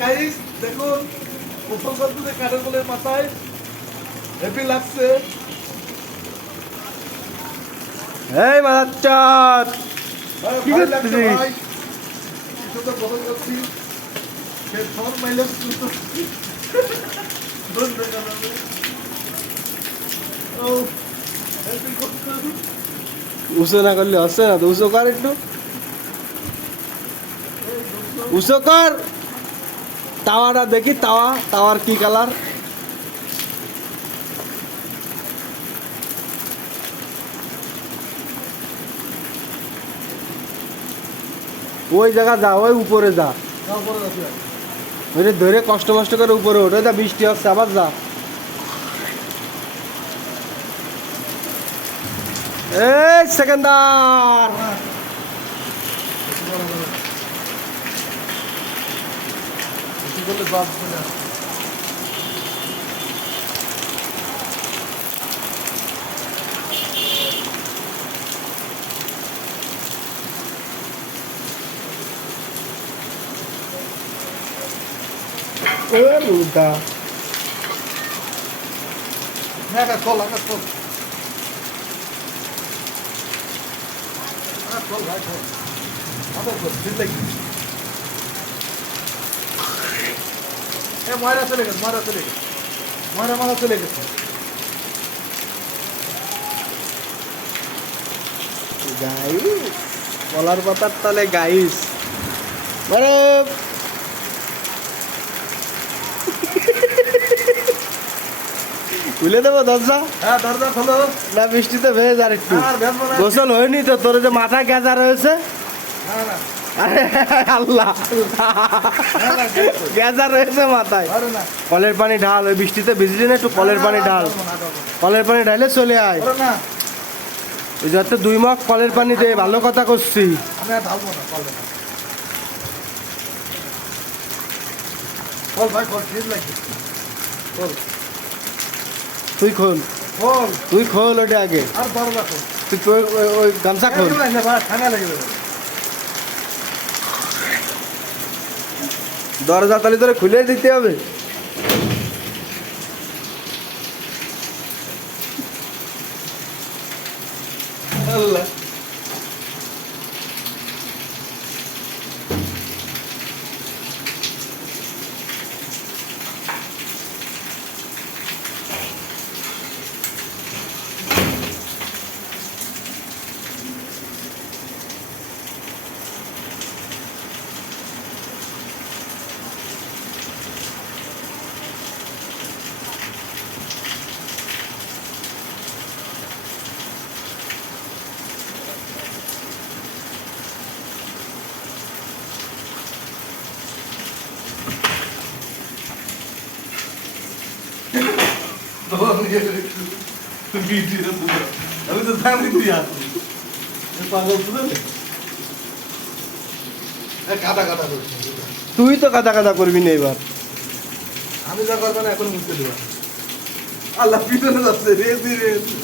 Guys দেখুন প্রথম করতেছে কাঠের বলের মাথায় হ্যাপি লাগছে এই চট কি ভালো লাগছে করতেছিস? ভাই। কিছু তো বড় করছি সে ফোন মাইলেজ কিন্তু বন্ধ করাবে। ও, happy করতেছি। উঁচু না করলে হচ্ছে না তো উঁচু কর একটু উঁচু কর তাওয়াটা দেখি, তাওয়া, তাওয়ার কি কালার ওই জায়গা যা, ওই উপরে যা। ওই ধরে কষ্ট মষ্ট করে উপরে ওঠে যা বৃষ্টি হচ্ছে, আবার যা। এই সেকেন্ডার বেশি করলে বাদ হবে না। উল্টা হ্যাঁ, হ্যাঁ, চল, হ্যাঁ, চল। হ্যাঁ, চল, ভাই, চল। আমাদের তো ভিড় লাগবে। এ, ময়রা চলে গেছে, ময়রা চলে গেছে। ময়রা মারা চলে গেছে। গাইস কলার পাতার তলে গাইস খুলে দেবো দরজা হ্যাঁ, দরজা খোলো। না বৃষ্টিতে ভেজ আর একটু। গোসল হয়নি তো তোর যে মাথা গেজা রয়েছে না, না, মাথায়। কলের পানি ঢাল, ওই বৃষ্টিতে ভিজলি না একটু কলের পানি ঢাল। কলের পানি ঢালে চলে আয়। যাতে দুই মগ কলের পানি দে, ভালো কথা করছি। তুই খোল। তুই খোল ওটা আগে। তুই ওই- গামছা খোল। দরজা তালি ধরে খুলে দিতে হবে আল্লাহ। আমি তো জানি তুই আসবি পাগল তো জানি কাদা কাদা করছি তুই তো কাদা কাদা করবি না এবার। আমি যা করব না এখন বুঝতে দেবো। আল্লাহ পিছনে যাচ্ছে রে রেজি